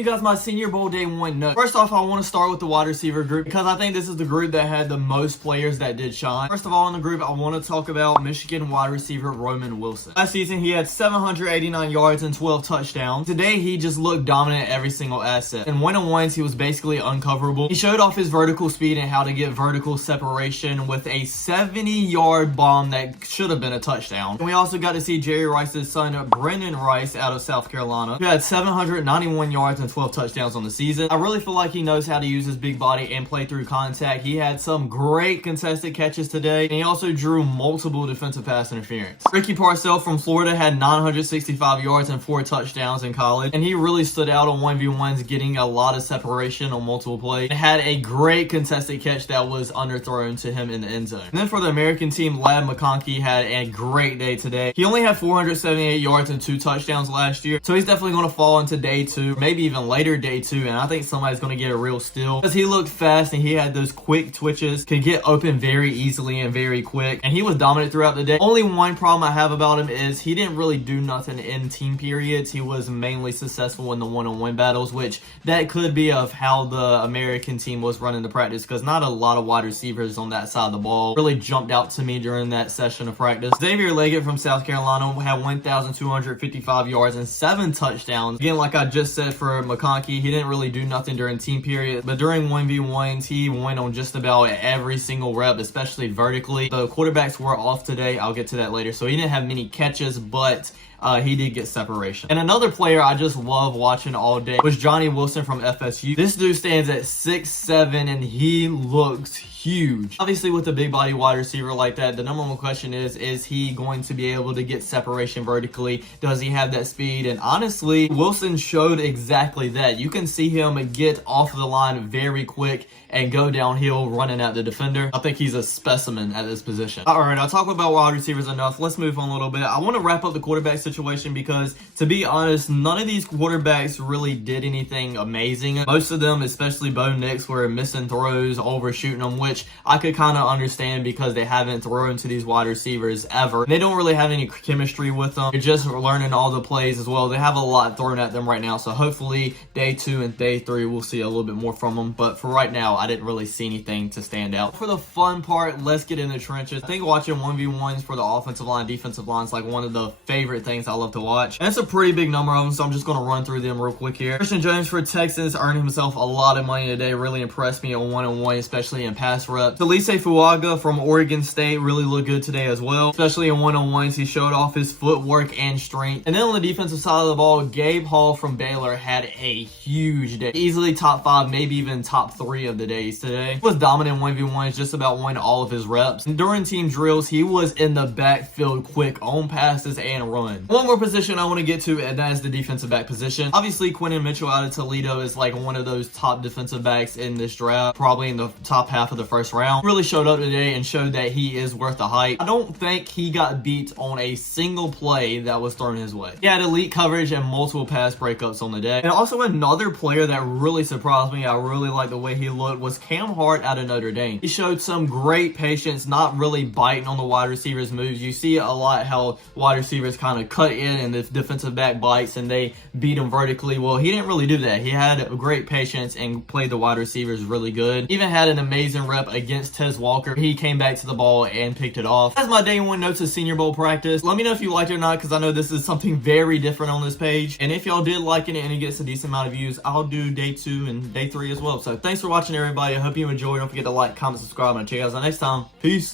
you guys my Senior Bowl Day 1 note. First off, I want to start with the wide receiver group because I think this is the group that had the most players that did shine. First of all, in the group, I want to talk about Michigan wide receiver Roman Wilson. Last season, he had 789 yards and 12 touchdowns. Today, he just looked dominant at every single asset. In one-on-ones, he was basically uncoverable. He showed off his vertical speed and how to get vertical separation with a 70-yard bomb that should have been a touchdown. And we also got to see Jerry Rice's son, Brendan Rice, out of South Carolina, who had 791 yards and 12 touchdowns on the season. I really feel like he knows how to use his big body and play through contact. He had some great contested catches today, and he also drew multiple defensive pass interference. Ricky Parcell from Florida had 965 yards and 4 touchdowns in college, and he really stood out on 1v1s, getting a lot of separation on multiple plays. He had a great contested catch that was underthrown to him in the end zone. And then for the American team, Ladd McConkey had a great day today. He only had 478 yards and 2 touchdowns last year, so he's definitely going to fall into day 2, maybe even later day 2, and I think somebody's going to get a real steal because he looked fast and he had those quick twitches, could get open very easily and very quick, and he was dominant throughout the day. Only one problem I have about him is he didn't really do nothing in team periods. He was mainly successful in the one-on-one battles, which that could be of how the American team was running the practice because not a lot of wide receivers on that side of the ball really jumped out to me during that session of practice. Xavier Leggett from South Carolina had 1,255 yards and 7 touchdowns. Again, like I just said for McConkey, he didn't really do nothing during team period, but during 1v1s, he went on just about every single rep, especially vertically. The quarterbacks were off today. I'll get to that later. So he didn't have many catches, but he did get separation. And another player I just love watching all day was Johnny Wilson from FSU. This dude stands at 6'7", and he looks huge. Obviously, with a big body wide receiver like that, the number one question is he going to be able to get separation vertically? Does he have that speed? And honestly, Wilson showed exactly that. You can see him get off the line very quick and go downhill running at the defender. I think he's a specimen at this position. All right, I'll talk about wide receivers enough. Let's move on a little bit. I want to wrap up the quarterback situation because, to be honest, none of these quarterbacks really did anything amazing. Most of them, especially Bo Nix, were missing throws, overshooting them, which I could kind of understand because they haven't thrown to these wide receivers ever. They don't really have any chemistry with them. They're just learning all the plays as well. They have a lot thrown at them right now, so hopefully day 2 and day 3 we'll see a little bit more from them. But for right now, I didn't really see anything to stand out. For the fun part, let's get in the trenches. I think watching 1v1s for the offensive line, defensive line is like one of the favorite things I love to watch. And it's a pretty big number of them, so I'm just going to run through them real quick here. Christian Jones for Texans earned himself a lot of money today. Really impressed me on one-on-one, especially in pass reps. Talise Fuaga from Oregon State really looked good today as well, especially in one-on-ones. He showed off his footwork and strength. And then on the defensive side of the ball, Gabe Hall from Baylor had a huge day. Easily top 5, maybe even top 3 of the days today. He was dominant in 1v1s, just about won all of his reps. And during team drills, he was in the backfield quick on passes and run. One more position I want to get to, and that is the defensive back position. Obviously, Quentin Mitchell out of Toledo is like one of those top defensive backs in this draft, probably in the top half of the first round. Really showed up today and showed that he is worth the hype. I don't think he got beat on a single play that was thrown his way. He had elite coverage and multiple pass breakups on the day. And also another player that really surprised me, I really liked the way he looked, was Cam Hart out of Notre Dame. He showed some great patience, not really biting on the wide receivers' moves. You see a lot how wide receivers kind of cut in and the defensive back bites and they beat him vertically. Well, he didn't really do that. He had great patience and played the wide receivers really good. Even had an amazing rep against Tez Walker. He came back to the ball and picked it off. That's my day 1 notes of Senior Bowl practice. Let me know if you liked it or not, because I know this is something very different on this page. And if y'all did like it and it gets a decent amount of views, I'll do day 2 and day 3 as well. So thanks for watching, everybody. I hope you enjoyed. Don't forget to like, comment, subscribe, and I'll check you guys out next time. Peace.